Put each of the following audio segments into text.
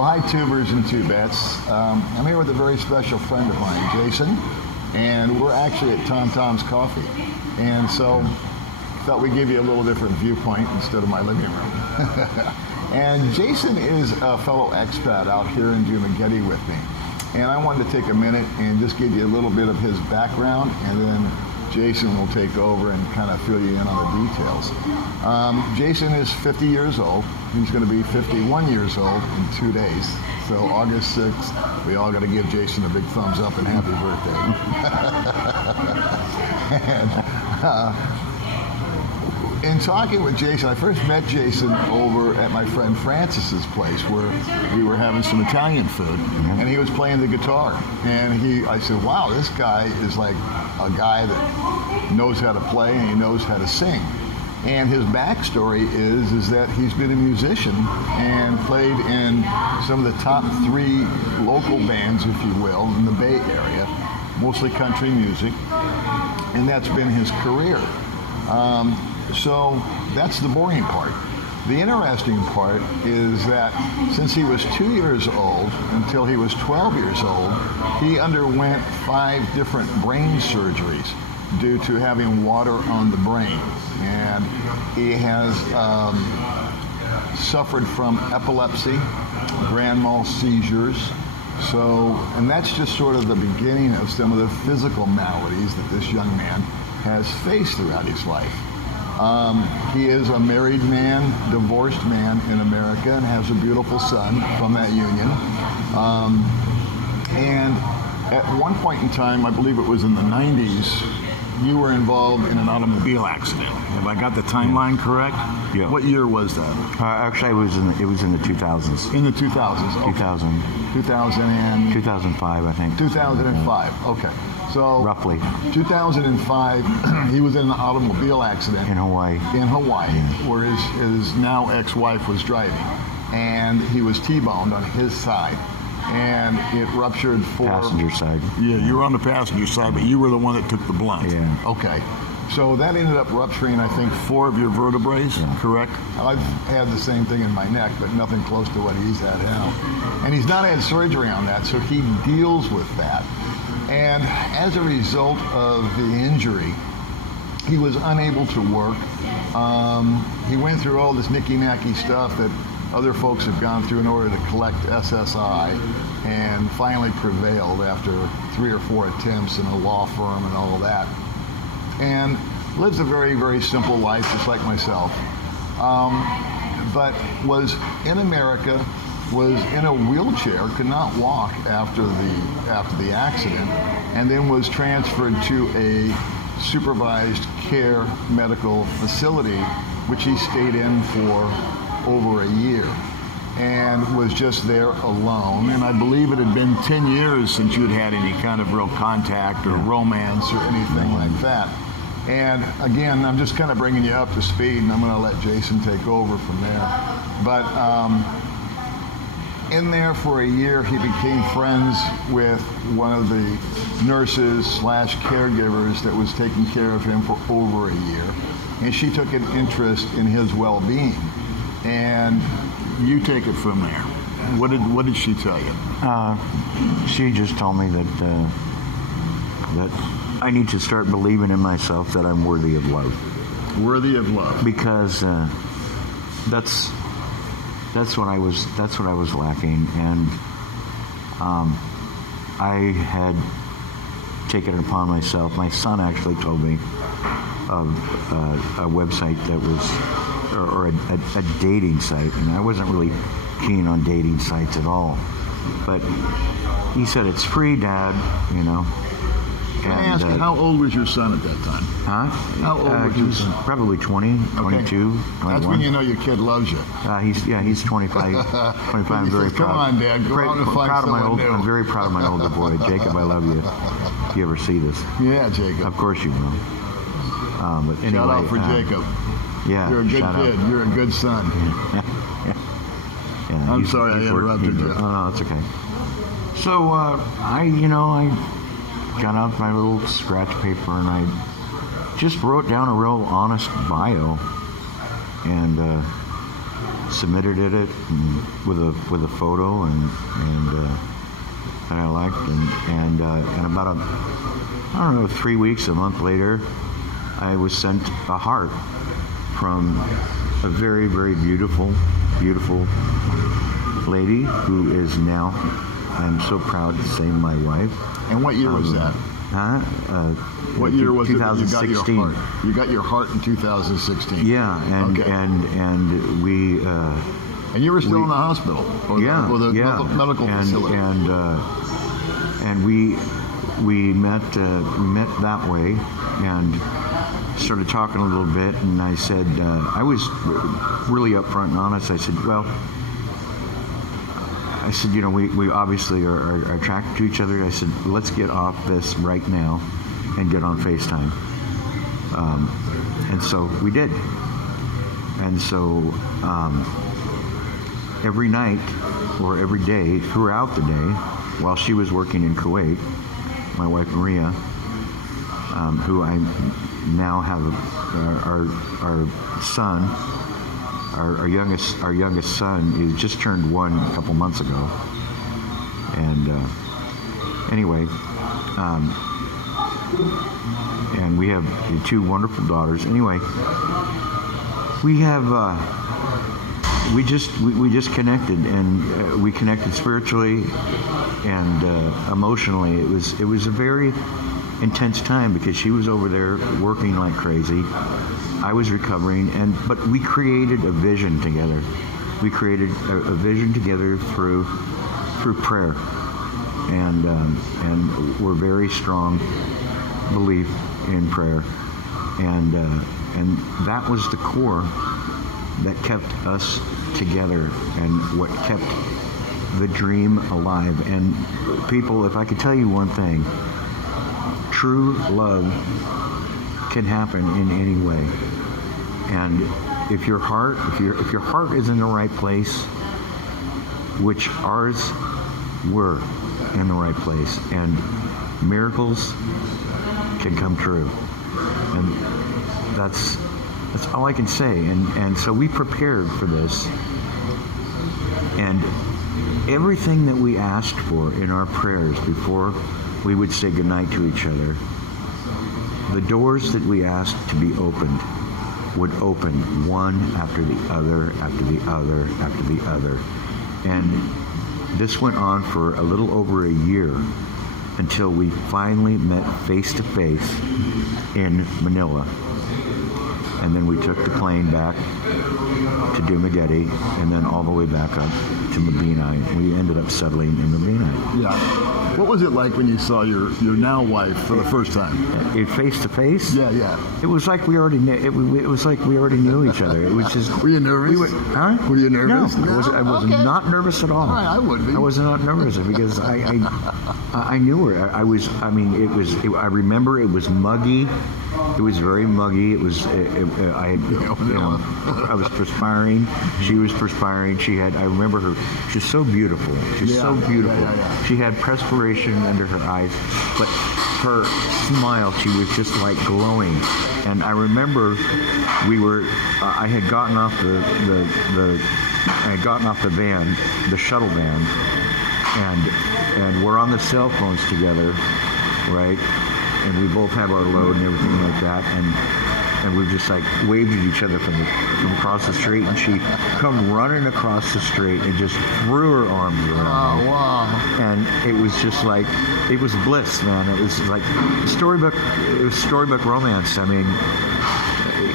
Well, hi, tubers and tubettes. I'm here with a very special friend of mine, Jason, and we're actually at Tom Tom's Coffee. And so, thought we'd give you a little different viewpoint instead of my living room. And Jason is a fellow expat out here in Dumaguete with me. And I wanted to take a minute and just give you a little bit of his background, and then Jason will take over and kind of fill you in on the details. Jason is 50 years old. He's going to be 51 years old in 2 days. So August 6th, we all got to give Jason a big thumbs up and happy birthday. And, in talking with Jason, I first met Jason over at my friend Francis's place where we were having some Italian food, and he was playing the guitar. And I said, wow, this guy is like a guy that knows how to play and he knows how to sing. And his backstory is that he's been a musician and played in some of the top 3 local bands, if you will, in the Bay Area, mostly country music, and that's been his career. So that's the boring part. The interesting part is that since he was 2 years old until he was 12 years old, he underwent 5 different brain surgeries due to having water on the brain. And he has suffered from epilepsy, grand mal seizures. So, and that's just sort of the beginning of some of the physical maladies that this young man has faced throughout his life. He is a married man, divorced man in America, and has a beautiful son from that union. And at one point in time, I believe it was in the 90s, you were involved in an automobile accident. Have I got the timeline correct? Yeah. What year was that? Actually, it was in the 2000s. In the 2000s. Okay. 2000. 2005, I think. 2005. Okay. So roughly 2005, he was in an automobile accident in Hawaii. Where his now ex-wife was driving, and he was T-boned on his side, and it ruptured for passenger side. Yeah, you were on the passenger side, but you were the one that took the blunt. Yeah. Okay. So that ended up rupturing, I think, 4 of your vertebrae, correct? I've had the same thing in my neck, but nothing close to what he's had now. And he's not had surgery on that, so he deals with that. And as a result of the injury, he was unable to work. He went through all this nicky-nacky stuff that other folks have gone through in order to collect SSI, and finally prevailed after 3 or 4 attempts in a law firm and all of that. And lives a very, very simple life, just like myself. But was in America, was in a wheelchair, could not walk after the accident, and then was transferred to a supervised care medical facility, which he stayed in for over a year, and was just there alone. And I believe it had been 10 years since you had had any kind of real contact or romance or anything like that. And again, I'm just kind of bringing you up to speed, and I'm going to let Jason take over from there. But in there for a year, he became friends with one of the nurses / caregivers that was taking care of him for over a year. And she took an interest in his well-being. And you take it from there. What did she tell you? She just told me that I need to start believing in myself that I'm worthy of love. Worthy of love. Because that's what I was lacking, and I had taken it upon myself. My son actually told me of a website that was, or a dating site, and I wasn't really keen on dating sites at all. But he said, it's free, Dad, you know. Can I ask, how old was your son at that time? Huh? How old was your son? Probably 20, 22, 21. That's when you know your kid loves you. He's 25. I'm very proud. Come on, Dad, go out and find someone new. I'm very proud of my older boy. Jacob, I love you. If you ever see this. Yeah, Jacob. Of course you will. But anyway, shout out for Jacob. Yeah, you're a good kid. Out. You're a good son. Yeah, I'm sorry I interrupted you. No, it's okay. So I got out my little scratch paper and I just wrote down a real honest bio, and submitted it with a photo and that I liked, and about I don't know, 3 weeks, a month later, I was sent a heart from a very, very beautiful lady who is now, I'm so proud to say, my wife. And what year was that? What year was 2016. it that you got your heart? You got your heart in 2016. Yeah, and okay. and we. And you were still in the hospital, or the medical facility. And we met that way, and started talking a little bit. And I said, I was really upfront and honest. I said, well, you know, we obviously are attracted to each other. I said, let's get off this right now and get on FaceTime. And so we did. And so every night or every day throughout the day, while she was working in Kuwait, my wife Maria, who I now have our son, our youngest son, is just turned 1 a couple months ago. And anyway, and we have 2 wonderful daughters. Anyway, we have we just connected, and we connected spiritually and emotionally. It was a very intense time because she was over there working like crazy. I was recovering, but we created a vision together. We created a vision together through prayer, and we're very strong belief in prayer, and that was the core that kept us together and what kept the dream alive. And people, if I could tell you one thing, true love can happen in any way. And if your heart is in the right place, which ours were in the right place, and miracles can come true. And that's all I can say. And so we prepared for this, and everything that we asked for in our prayers before we would say goodnight to each other, the doors that we asked to be opened would open one after the other, after the other, after the other. And this went on for a little over a year until we finally met face to face in Manila. And then we took the plane back to Dumaguete, and then all the way back up to Mabini. We ended up settling in Mabini. Yeah. What was it like when you saw your now wife for the first time? Face to face? Yeah. It was like we already knew. It was like we already knew each other. It was just. Were you nervous? Were you nervous? No, I was okay. not nervous at all. All right, I would be. I was not nervous because I knew her. I was. I mean, I remember it was muggy. It was very muggy. It was. I was perspiring. She was perspiring. I remember her. She's so beautiful. She's so beautiful. Yeah. She had perspiration under her eyes, but her smile, she was just like glowing. And I remember I had gotten off the van, the shuttle van, and we're on the cell phones together, right? And we both have our load and everything like that, and we just like waved at each other from across the street, and she come running across the street and just threw her arms around me. Oh, wow. And it was just like, it was bliss, man. It was like storybook romance. I mean,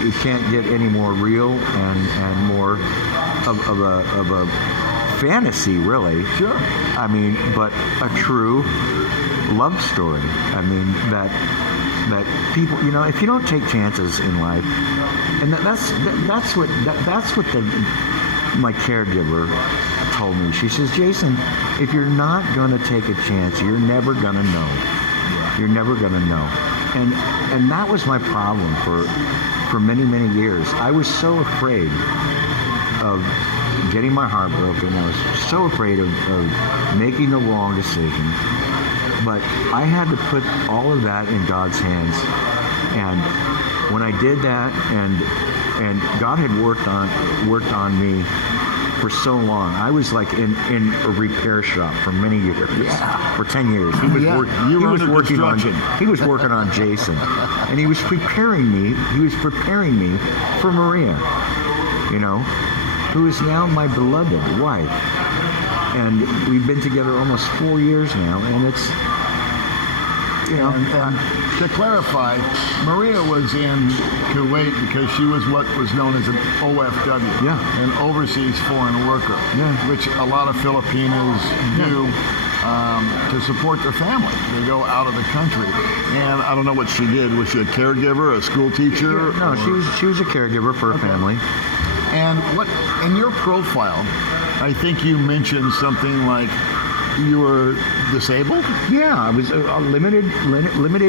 you can't get any more real and more of a fantasy, really. Sure. I mean, but a true love story. I mean, that people, you know, if you don't take chances in life, and that's what my caregiver told me. She says, Jason, if you're not going to take a chance, you're never going to know. You're never going to know. And that was my problem for many, many years. I was so afraid of getting my heart broken. I was so afraid of making the wrong decision. But I had to put all of that in God's hands. And when I did that, and God had worked on me for so long. I was like in a repair shop for many years. Yeah. For 10 years. He was, You were he was under working on construction. he was working on Jason. And he was preparing me for Maria, who is now my beloved wife. And we've been together almost 4 years now, and it's And to clarify, Maria was in Kuwait because she was what was known as an OFW, an overseas foreign worker, which a lot of Filipinos do to support their family. They go out of the country, and I don't know what she did. Was she a caregiver, a school teacher? No, she was a caregiver for her family. And what in your profile, I think you mentioned something like you were disabled? Yeah, I was a limited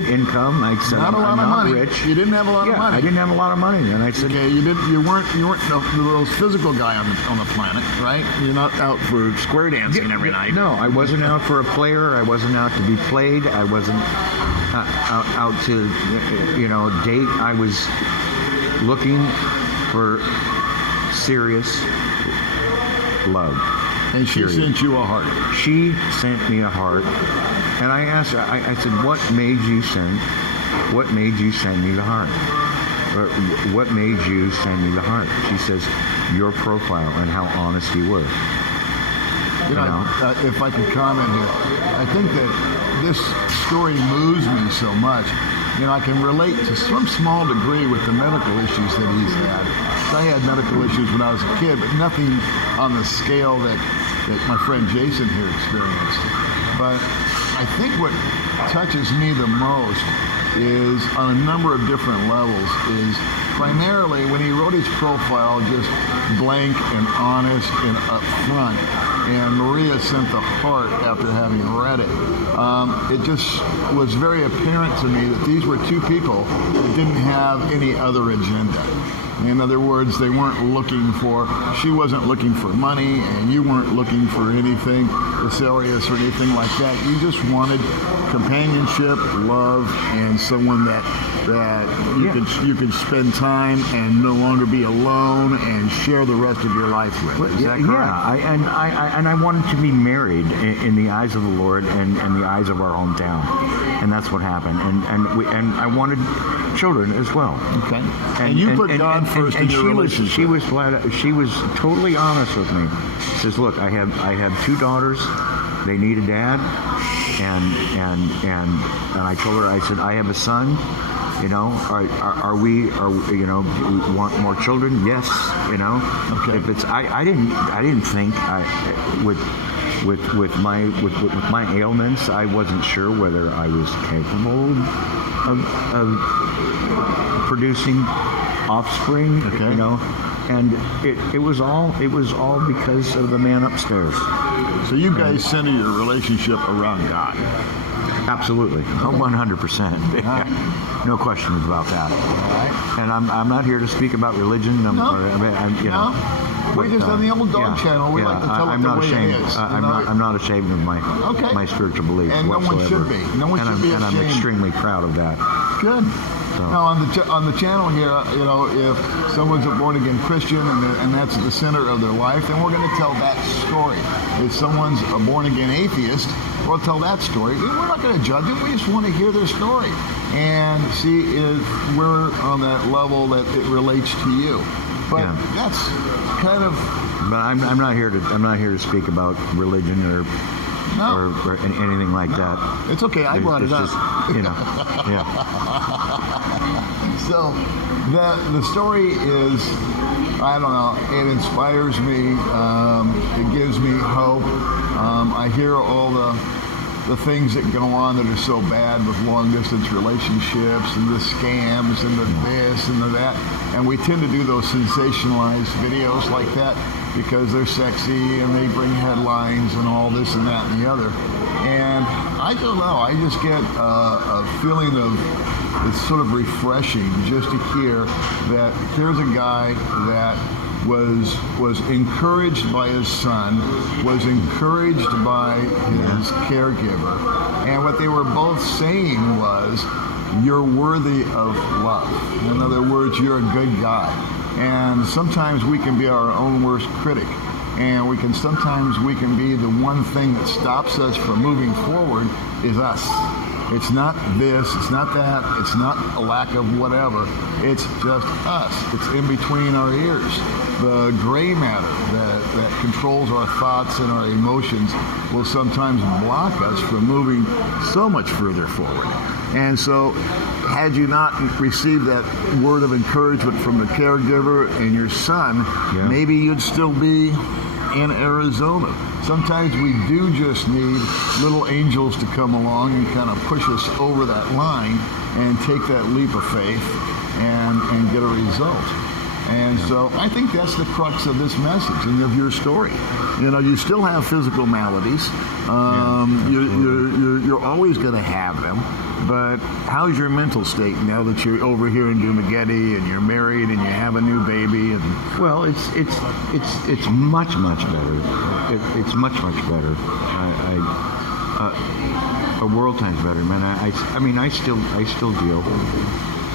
income. I said, not a lot I'm of not money. rich. You didn't have a lot of money. I didn't have a lot of money, and I said, okay, you weren't the most physical guy on the planet, right? You're not out for square dancing every night. No, I wasn't out for a player. I wasn't out to be played. I wasn't out to date. I was looking for serious love. And she sent you a heart. She sent me a heart, and I asked her. I said, "What made you send me the heart? What made you send me the heart?" She says, "Your profile and how honest you were." If I could comment here, I think that this story moves me so much. I can relate to some small degree with the medical issues that he's had. I had medical issues when I was a kid, but nothing on the scale that my friend Jason here experienced. But I think what touches me the most is, on a number of different levels, is primarily when he wrote his profile just blank and honest and upfront, and Maria sent the heart after having read it. It just was very apparent to me that these were two people that didn't have any other agenda. In other words, they weren't she wasn't looking for money, and you weren't looking for anything serious or anything like that. You just wanted companionship, love, and someone that you could spend time and no longer be alone and share the rest of your life with. Is that correct? Yeah, I wanted to be married in the eyes of the Lord and the eyes of our hometown, and that's what happened. And I wanted children as well. Okay. And you put God first in your relationship. She was totally honest with me. She says, "Look, I have 2 daughters. They need a dad." And I told her, I said, "I have a son. Are we do you want more children?" Yes. Okay. If it's I didn't think with my ailments, I wasn't sure whether I was capable of producing offspring. Okay. And it was all because of the man upstairs. So you guys center your relationship around God. Absolutely, 100%. No questions about that. All right. And I'm not here to speak about religion. We just on the old dog channel. We like to tell it the way it is. I'm not ashamed of my spiritual beliefs and whatsoever. No one should be. No one should be ashamed. And I'm extremely proud of that. Good. So. Now on the channel here, if someone's a born again Christian and that's the center of their life, then we're going to tell that story. If someone's a born again atheist, we'll tell that story. We're not going to judge them. We just want to hear their story and see if we're on that level that it relates to you. But that's kind of. But I'm not here to speak about religion or anything like that. It's okay. I brought it up. So the story is, I don't know, it inspires me. It gives me hope. I hear all the things that go on that are so bad with long distance relationships and the scams and the this and the that. And we tend to do those sensationalized videos like that because they're sexy and they bring headlines and all this and that and the other. And I don't know, I just get a feeling of, it's sort of refreshing just to hear that here's a guy that was encouraged by his son, was encouraged by his caregiver, and what they were both saying was, you're worthy of love. In other words, you're a good guy. And sometimes we can be our own worst critic. And sometimes we can be the one thing that stops us from moving forward is us. It's not this, it's not that, it's not a lack of whatever. It's just us. It's in between our ears. The gray matter that controls our thoughts and our emotions will sometimes block us from moving so much further forward. And so, had you not received that word of encouragement from the caregiver and your son, maybe you'd still be in Arizona. Sometimes we do just need little angels to come along and kind of push us over that line and take that leap of faith and get a result. And so I think that's the crux of this message and of your story. You know, you still have physical maladies. You're always going to have them. But how's your mental state now that you're over here in Dumageddon and you're married and you have a new baby? And well, it's much better. It's much better. A world times better, man. I mean, I still deal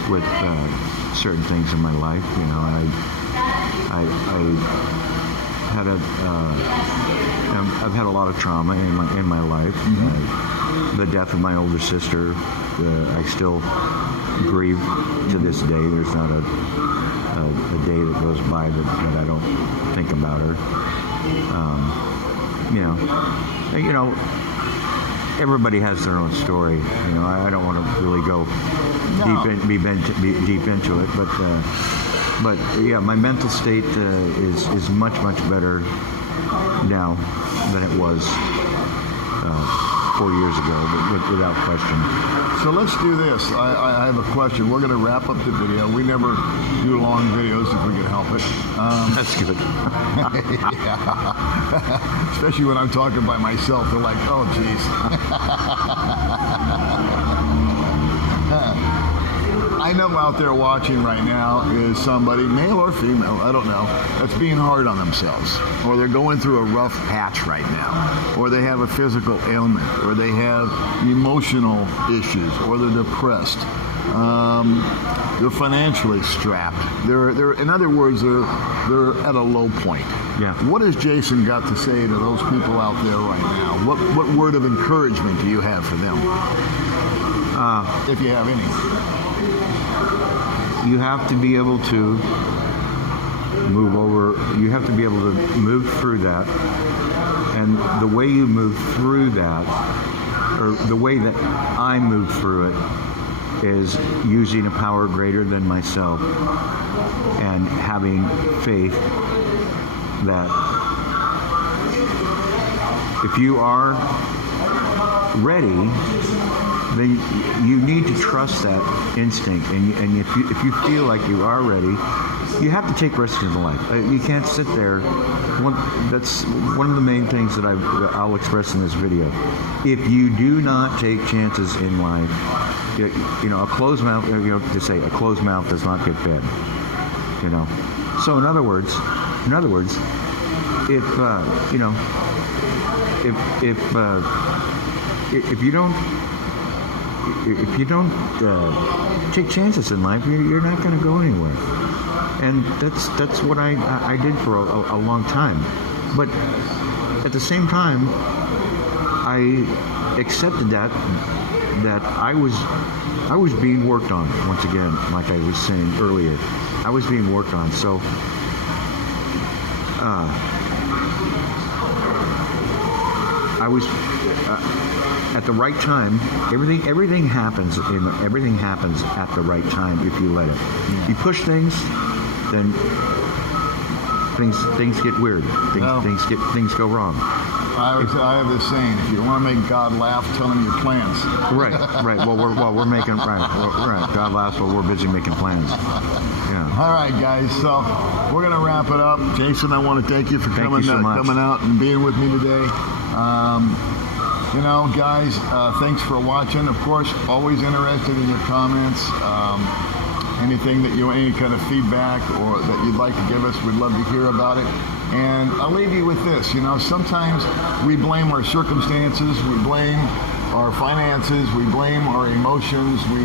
with certain things in my life. You know, I've had a lot of trauma in my life. The death of my older sister, I still grieve to this day. There's not a day that goes by that I don't think about her. You know, everybody has their own story. You know, I don't want to really go deep into it, but yeah, my mental state is much better now than it was 4 years ago, but without question. So let's do this. I have a question. We're going to wrap up the video. We never do long videos if we can help it. That's good. Yeah. Especially when I'm talking by myself. They're like, oh, geez. I know out there watching right now is somebody, male or female, I don't know, that's being hard on themselves. Or they're going through a rough patch right now. Or they have a physical ailment. Or they have emotional issues. Or they're depressed. They're financially strapped. In other words, they're at a low point. Yeah. What has Jason got to say to those people out there right now? What word of encouragement do you have for them? If you have any. You have to be able to move over. You have to be able to move through that. And the way you move through that, or the way that I move through it, is using a power greater than myself and having faith that if you are ready, then you need to trust that instinct, and if you feel like you are ready, you have to take risks in life. You can't sit there. That's one of the main things that I'll express in this video. If you do not take chances in life, you know, a closed mouth. You know, to say a closed mouth does not get fed. You know, so in other words, if you know, if you don't take chances in life, you're not going to go anywhere. And that's what I did for a long time. But at the same time, I accepted that I was being worked on. Once again, like I was saying earlier, I was being worked on. So I was at the right time. Everything happens at the right time if you let it. Yeah. You push things, then things get weird. Things go wrong. I have this saying: if you want to make God laugh, tell him your plans. Right. Well, we're making right. God laughs while we're busy making plans. Yeah. All right, guys. So we're gonna wrap it up. Jason, I want to thank you for coming out and being with me today. You know, guys, thanks for watching. Of course, always interested in your comments. Anything that any kind of feedback or that you'd like to give us, we'd love to hear about it. And I'll leave you with this. You know, sometimes we blame our circumstances, we blame our finances, we blame our emotions, we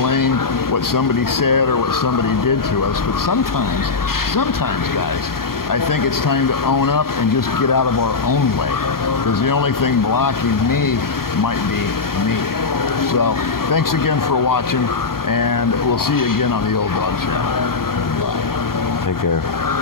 blame what somebody said or what somebody did to us. But sometimes, guys, I think it's time to own up and just get out of our own way. Because the only thing blocking me might be me. So thanks again for watching, and we'll see you again on the Old Dog Channel. Bye. Take care.